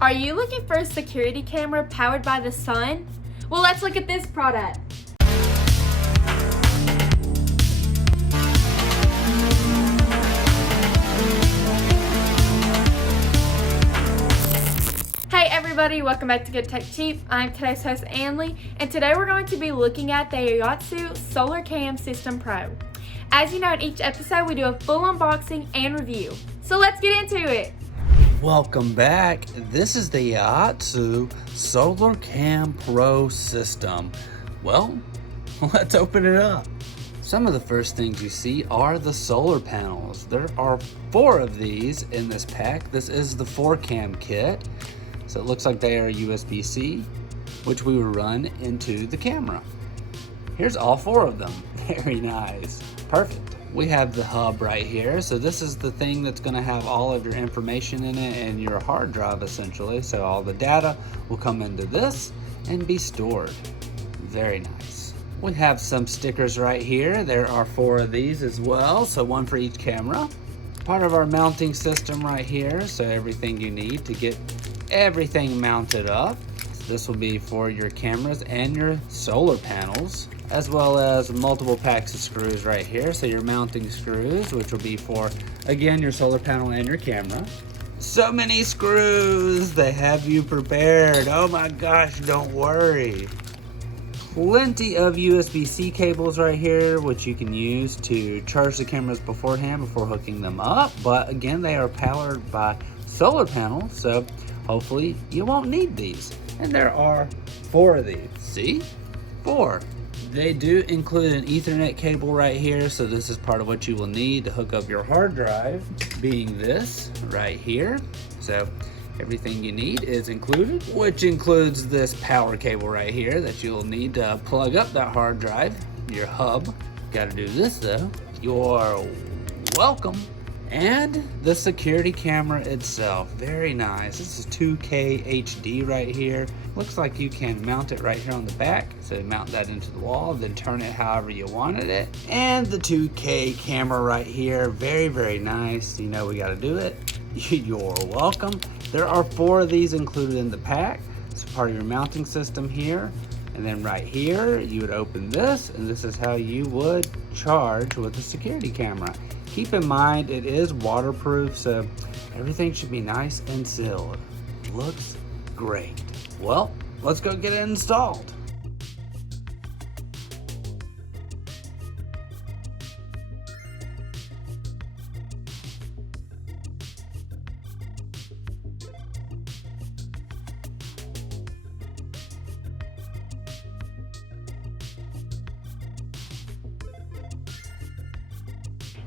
Are you looking for a security camera powered by the sun? Well, let's look at this product. Hey everybody, welcome back to Good Tech Cheap. I'm today's host Anley, and today we're going to be looking at the AOSU SolarCam System Pro. As you know, in each episode we do a full unboxing and review. So let's get into it. Welcome back. This is the AOSU SolarCam Pro system. Well, let's open it up. Some of the first things you see are the solar panels. There are 4 of these in this pack. This is the 4-cam kit. So it looks like they are USB-C, which we will run into the camera. Here's all 4 of them. Very nice. Perfect. We have the hub right here. So this is the thing that's going to have all of your information in it and your hard drive essentially. So all the data will come into this and be stored. Very nice. We have some stickers right here. There are 4 of these as well. So 1 for each camera. Part of our mounting system right here. So everything you need to get everything mounted up. This will be for your cameras and your solar panels, as well as multiple packs of screws right here. So your mounting screws, which will be for, again, your solar panel and your camera. So many screws, they have you prepared. Oh my gosh, don't worry. Plenty of USB-C cables right here, which you can use to charge the cameras beforehand before hooking them up. But again, they are powered by solar panels, so hopefully you won't need these. And there are 4 of these. See? 4. They do include an Ethernet cable right here, so this is part of what you will need to hook up your hard drive, being this right here. So everything you need is included, which includes this power cable right here that you'll need to plug up that hard drive, your hub. Got to do this though. You're welcome. And the security camera itself, very nice. This is 2K HD right here. Looks like you can mount it right here on the back. So mount that into the wall, then turn it however you wanted it. And the 2K camera right here, very, very nice. You know we gotta do it. You're welcome. There are 4 of these included in the pack. It's part of your mounting system here. And then right here, you would open this, and this is how you would charge with the security camera. Keep in mind, it is waterproof, so everything should be nice and sealed. Looks great. Well, let's go get it installed.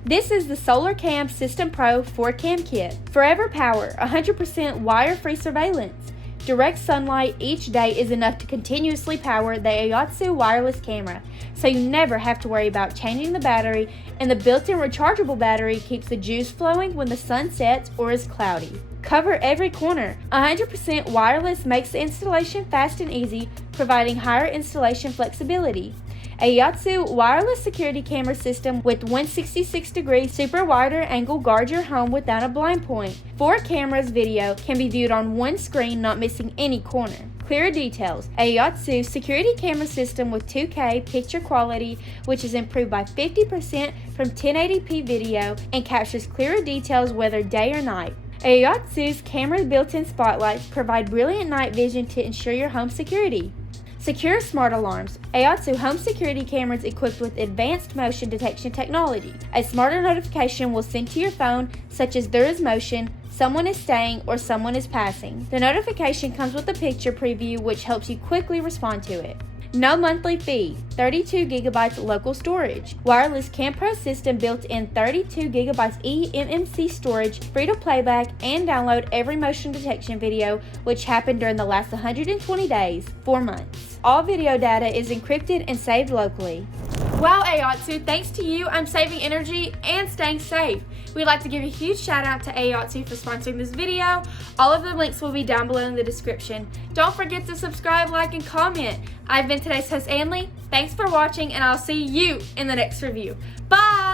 This is the SolarCam System Pro 4-cam kit. Forever power, 100% wire-free surveillance. Direct sunlight each day is enough to continuously power the AOSU wireless camera, so you never have to worry about changing the battery, and the built-in rechargeable battery keeps the juice flowing when the sun sets or is cloudy. Cover every corner. 100% wireless makes the installation fast and easy, providing higher installation flexibility. AOSU wireless security camera system with 166-degree super wider angle guards your home without a blind point. 4 cameras video can be viewed on one screen, not missing any corner. Clearer details. AOSU security camera system with 2K picture quality, which is improved by 50% from 1080p video and captures clearer details whether day or night. AOSU's camera built-in spotlights provide brilliant night vision to ensure your home security. Secure smart alarms. AOSU home security cameras equipped with advanced motion detection technology. A smarter notification will send to your phone, such as there is motion, someone is staying, or someone is passing. The notification comes with a picture preview, which helps you quickly respond to it. No monthly fee, 32 gigabytes local storage. Wireless Cam Pro system built in 32 gigabytes eMMC storage, free to playback and download every motion detection video, which happened during the last 120 days, 4 months. All video data is encrypted and saved locally. Wow, AOSU, thanks to you, I'm saving energy and staying safe. We'd like to give a huge shout out to AOSU for sponsoring this video. All of the links will be down below in the description. Don't forget to subscribe, like, and comment. I've been today's host, Anley. Thanks for watching, and I'll see you in the next review. Bye!